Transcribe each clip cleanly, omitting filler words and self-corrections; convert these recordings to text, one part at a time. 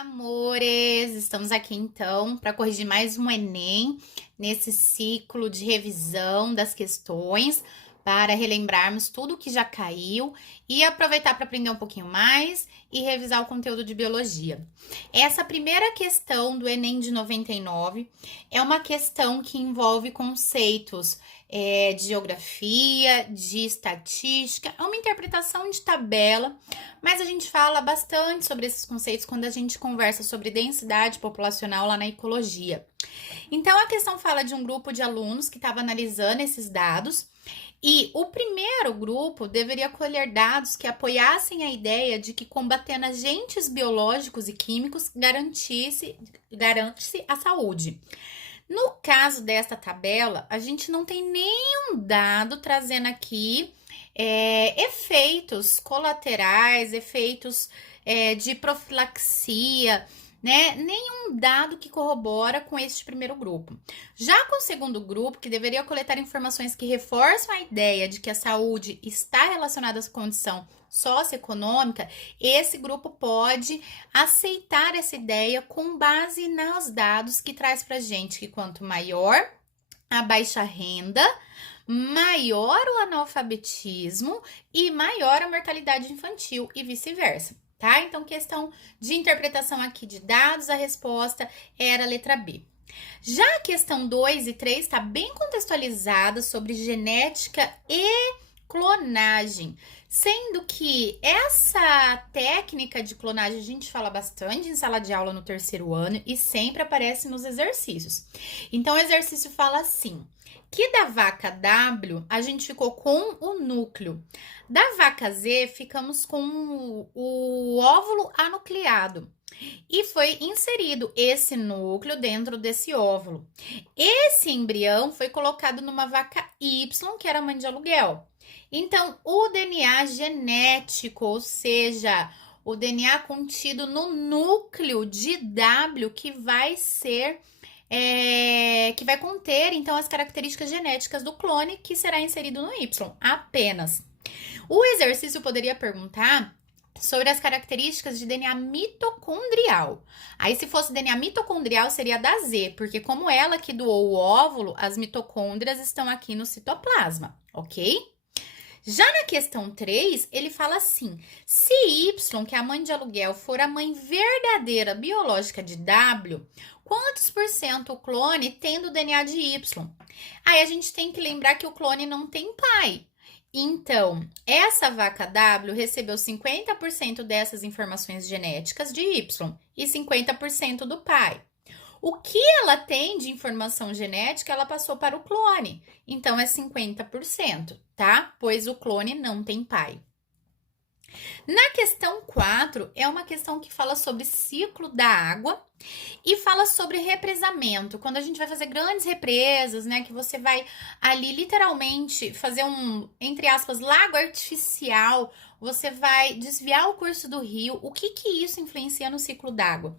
Amores, estamos aqui então para corrigir mais um Enem nesse ciclo de revisão das questões, para relembrarmos tudo que já caiu e aproveitar para aprender um pouquinho mais e revisar o conteúdo de biologia. Essa primeira questão do Enem de 99 é uma questão que envolve conceitos de geografia, de estatística, é uma interpretação de tabela, mas a gente fala bastante sobre esses conceitos quando a gente conversa sobre densidade populacional lá na ecologia. Então, a questão fala de um grupo de alunos que estava analisando esses dados e o primeiro grupo deveria colher dados que apoiassem a ideia de que combatendo agentes biológicos e químicos garante-se a saúde. No caso desta tabela, a gente não tem nenhum dado trazendo aqui efeitos colaterais, efeitos de profilaxia, né? Nenhum dado que corrobora com este primeiro grupo. Já com o segundo grupo, que deveria coletar informações que reforçam a ideia de que a saúde está relacionada à condição socioeconômica, esse grupo pode aceitar essa ideia com base nos dados que traz pra gente que quanto maior a baixa renda, maior o analfabetismo e maior a mortalidade infantil e vice-versa, tá? Então, questão de interpretação aqui de dados, a resposta era a letra B. Já a questão 2 e 3 está bem contextualizada sobre genética e clonagem, sendo que essa técnica de clonagem a gente fala bastante em sala de aula no terceiro ano e sempre aparece nos exercícios. Então, o exercício fala assim, que da vaca W a gente ficou com o núcleo, da vaca Z ficamos com o óvulo anucleado e foi inserido esse núcleo dentro desse óvulo. Esse embrião foi colocado numa vaca Y, que era mãe de aluguel. Então, o DNA genético, ou seja, o DNA contido no núcleo de W, que vai ser, que vai conter, então, as características genéticas do clone, que será inserido no Y, apenas. O exercício poderia perguntar sobre as características de DNA mitocondrial. Aí, se fosse DNA mitocondrial, seria da Z, porque como ela que doou o óvulo, as mitocôndrias estão aqui no citoplasma, ok? Já na questão 3, ele fala assim, se Y, que é a mãe de aluguel, for a mãe verdadeira biológica de W, quantos por cento o clone tem do DNA de Y? Aí a gente tem que lembrar que o clone não tem pai. Então, essa vaca W recebeu 50% dessas informações genéticas de Y e 50% do pai. O que ela tem de informação genética, ela passou para o clone. Então, é 50%, tá? Pois o clone não tem pai. Na questão 4, é uma questão que fala sobre ciclo da água e fala sobre represamento. Quando a gente vai fazer grandes represas, né, que você vai ali literalmente fazer um, entre aspas, lago artificial, você vai desviar o curso do rio. O que isso influencia no ciclo d'água?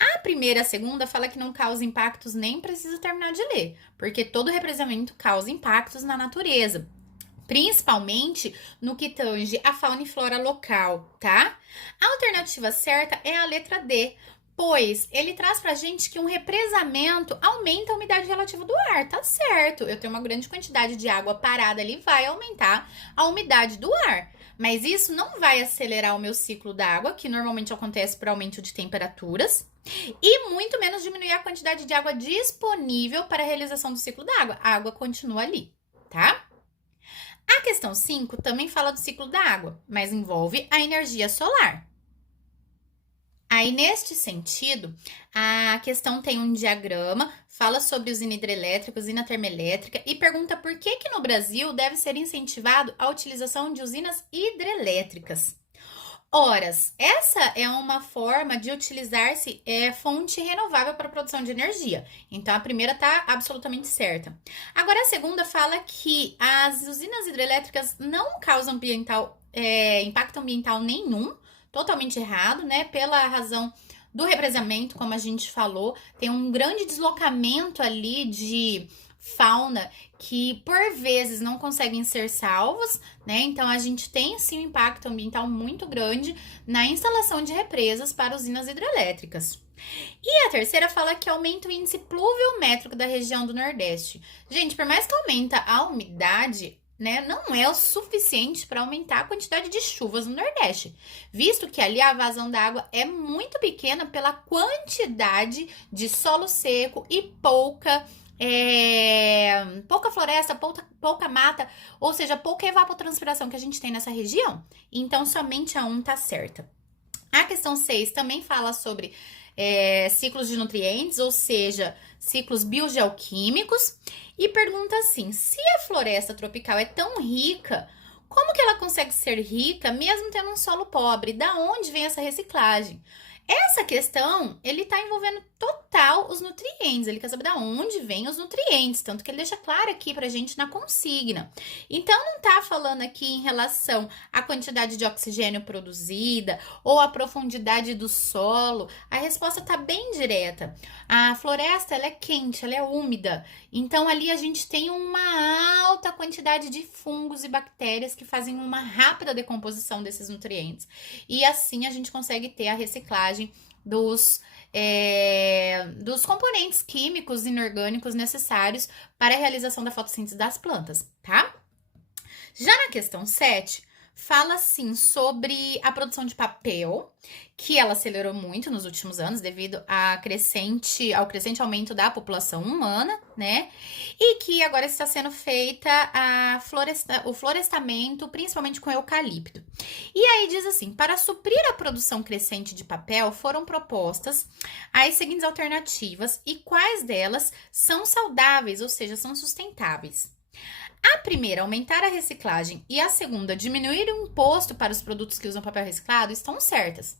A primeira e a segunda fala que não causa impactos, nem precisa terminar de ler, porque todo represamento causa impactos na natureza, principalmente no que tange a fauna e flora local, tá? A alternativa certa é a letra D, pois ele traz pra gente que um represamento aumenta a umidade relativa do ar, tá certo? Eu tenho uma grande quantidade de água parada ali, vai aumentar a umidade do ar. Mas isso não vai acelerar o meu ciclo d'água, que normalmente acontece por aumento de temperaturas, e muito menos diminuir a quantidade de água disponível para a realização do ciclo d'água. A água continua ali, tá? A questão 5 também fala do ciclo da água, mas envolve a energia solar. Aí, neste sentido, a questão tem um diagrama, fala sobre usina hidrelétrica, usina termoelétrica e pergunta por que no Brasil deve ser incentivado a utilização de usinas hidrelétricas. Horas, essa é uma forma de utilizar-se fonte renovável para a produção de energia. Então, a primeira está absolutamente certa. Agora, a segunda fala que as usinas hidrelétricas não causam impacto ambiental nenhum, totalmente errado, né? Pela razão do represamento, como a gente falou, tem um grande deslocamento ali de fauna que por vezes não conseguem ser salvos, né? Então a gente tem sim um impacto ambiental muito grande na instalação de represas para usinas hidrelétricas. E a terceira fala que aumenta o índice pluviométrico da região do Nordeste. Gente, por mais que aumenta a umidade, né, não é o suficiente para aumentar a quantidade de chuvas no Nordeste, visto que ali a vazão da água é muito pequena pela quantidade de solo seco e pouca floresta, pouca mata, ou seja, pouca evapotranspiração que a gente tem nessa região. Então, somente a 1 tá certa. A questão 6 também fala sobre ciclos de nutrientes, ou seja, ciclos biogeoquímicos, e pergunta assim: se a floresta tropical é tão rica, como que ela consegue ser rica mesmo tendo um solo pobre? Da onde vem essa reciclagem? Essa questão, ele está envolvendo total os nutrientes, ele quer saber de onde vêm os nutrientes, tanto que ele deixa claro aqui pra gente na consigna. Então, não tá falando aqui em relação à quantidade de oxigênio produzida ou à profundidade do solo, a resposta tá bem direta. A floresta, ela é quente, ela é úmida, então ali a gente tem uma alta quantidade de fungos e bactérias que fazem uma rápida decomposição desses nutrientes. E assim a gente consegue ter a reciclagem dos componentes químicos inorgânicos necessários para a realização da fotossíntese das plantas, tá? Já na questão 7, fala assim sobre a produção de papel, que ela acelerou muito nos últimos anos devido ao crescente aumento da população humana, né? E que agora está sendo feita o florestamento, principalmente com eucalipto. E aí diz assim: para suprir a produção crescente de papel, foram propostas as seguintes alternativas e quais delas são saudáveis, ou seja, são sustentáveis. A primeira, aumentar a reciclagem, e a segunda, diminuir o imposto para os produtos que usam papel reciclado, estão certas.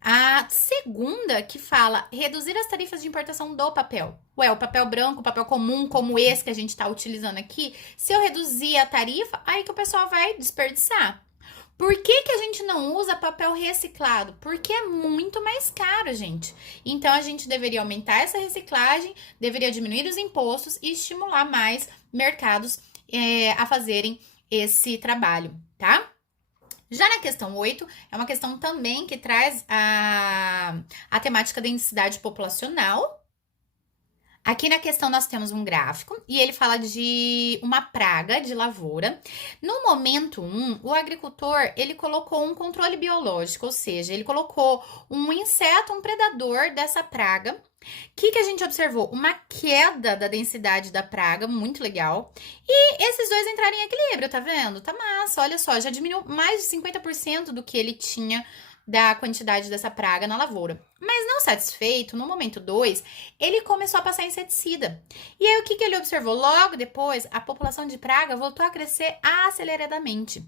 A segunda, que fala reduzir as tarifas de importação do papel. Ué, o papel branco, o papel comum, como esse que a gente está utilizando aqui, se eu reduzir a tarifa, aí que o pessoal vai desperdiçar. Por que que a gente não usa papel reciclado? Porque é muito mais caro, gente. Então, a gente deveria aumentar essa reciclagem, deveria diminuir os impostos e estimular mais mercados a fazerem esse trabalho, tá? Já na questão 8, é uma questão também que traz a temática da densidade populacional. Aqui na questão nós temos um gráfico e ele fala de uma praga de lavoura. No momento 1, o agricultor, ele colocou um controle biológico, ou seja, ele colocou um inseto, um predador dessa praga. O que a gente observou? Uma queda da densidade da praga, muito legal. E esses dois entraram em equilíbrio, tá vendo? Tá massa, olha só, já diminuiu mais de 50% do que ele tinha da quantidade dessa praga na lavoura. Mas não satisfeito, no momento 2, ele começou a passar inseticida. E aí, o que ele observou? Logo depois, a população de praga voltou a crescer aceleradamente.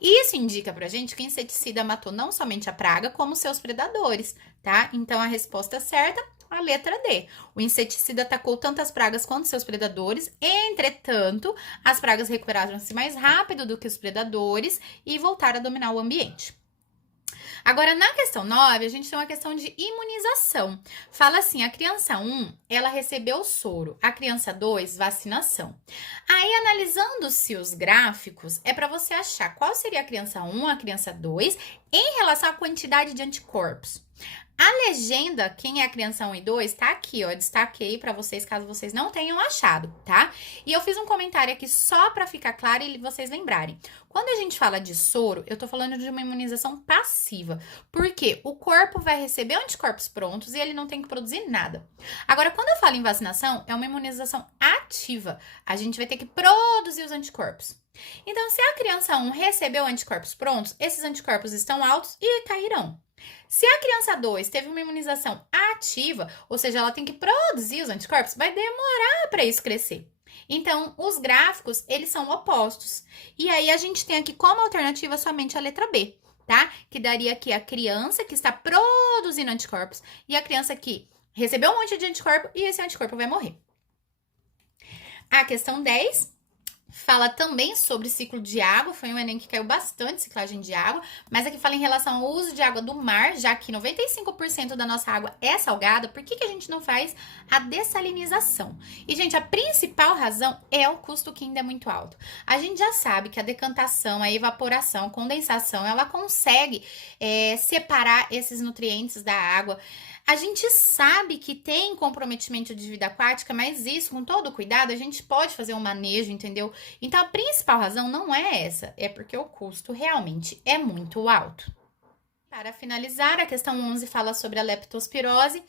Isso indica pra gente que o inseticida matou não somente a praga, como seus predadores, tá? Então, a resposta certa, a letra D. O inseticida atacou tanto as pragas quanto seus predadores, entretanto, as pragas recuperaram-se mais rápido do que os predadores e voltaram a dominar o ambiente. Agora, na questão 9, a gente tem uma questão de imunização. Fala assim, a criança 1, ela recebeu soro. A criança 2, vacinação. Aí, analisando-se os gráficos, é para você achar qual seria a criança 1, a criança 2, em relação à quantidade de anticorpos. A legenda, quem é a criança 1 e 2, tá aqui, ó, destaquei pra vocês, caso vocês não tenham achado, tá? E eu fiz um comentário aqui só pra ficar claro e vocês lembrarem. Quando a gente fala de soro, eu tô falando de uma imunização passiva, porque o corpo vai receber anticorpos prontos e ele não tem que produzir nada. Agora, quando eu falo em vacinação, é uma imunização ativa. A gente vai ter que produzir os anticorpos. Então, se a criança 1 recebeu anticorpos prontos, esses anticorpos estão altos e cairão. Se a criança 2 teve uma imunização ativa, ou seja, ela tem que produzir os anticorpos, vai demorar para isso crescer. Então, os gráficos, eles são opostos. E aí, a gente tem aqui como alternativa somente a letra B, tá? Que daria aqui a criança que está produzindo anticorpos e a criança que recebeu um monte de anticorpo e esse anticorpo vai morrer. A questão 10... Fala também sobre ciclo de água, foi um Enem que caiu bastante, ciclagem de água, mas aqui fala em relação ao uso de água do mar, já que 95% da nossa água é salgada, por que a gente não faz a dessalinização? E, gente, a principal razão é o custo que ainda é muito alto. A gente já sabe que a decantação, a evaporação, a condensação, ela consegue separar esses nutrientes da água. A gente sabe que tem comprometimento de vida aquática, mas isso, com todo cuidado, a gente pode fazer um manejo, entendeu? Então, a principal razão não é essa, é porque o custo realmente é muito alto. Para finalizar, a questão 11 fala sobre a leptospirose.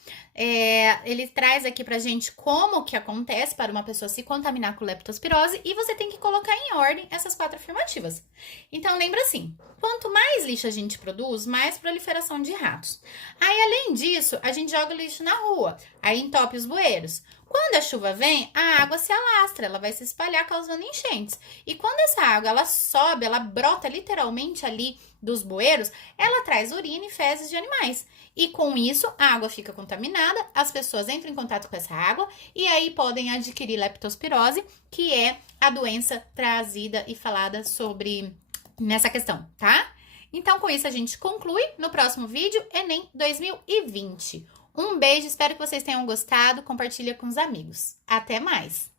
Ele traz aqui pra gente como que acontece para uma pessoa se contaminar com leptospirose e você tem que colocar em ordem essas 4 afirmativas. Então, lembra assim, quanto mais lixo a gente produz, mais proliferação de ratos. Aí, além disso, a gente joga o lixo na rua, aí entope os bueiros. Quando a chuva vem, a água se alastra, ela vai se espalhar causando enchentes. E quando essa água ela sobe, ela brota literalmente ali dos bueiros, ela traz urina e fezes de animais. E com isso, a água fica contaminada, as pessoas entram em contato com essa água e aí podem adquirir leptospirose, que é a doença trazida e falada sobre nessa questão, tá? Então, com isso, a gente conclui no próximo vídeo, Enem 2020. Um beijo, espero que vocês tenham gostado. Compartilha com os amigos. Até mais!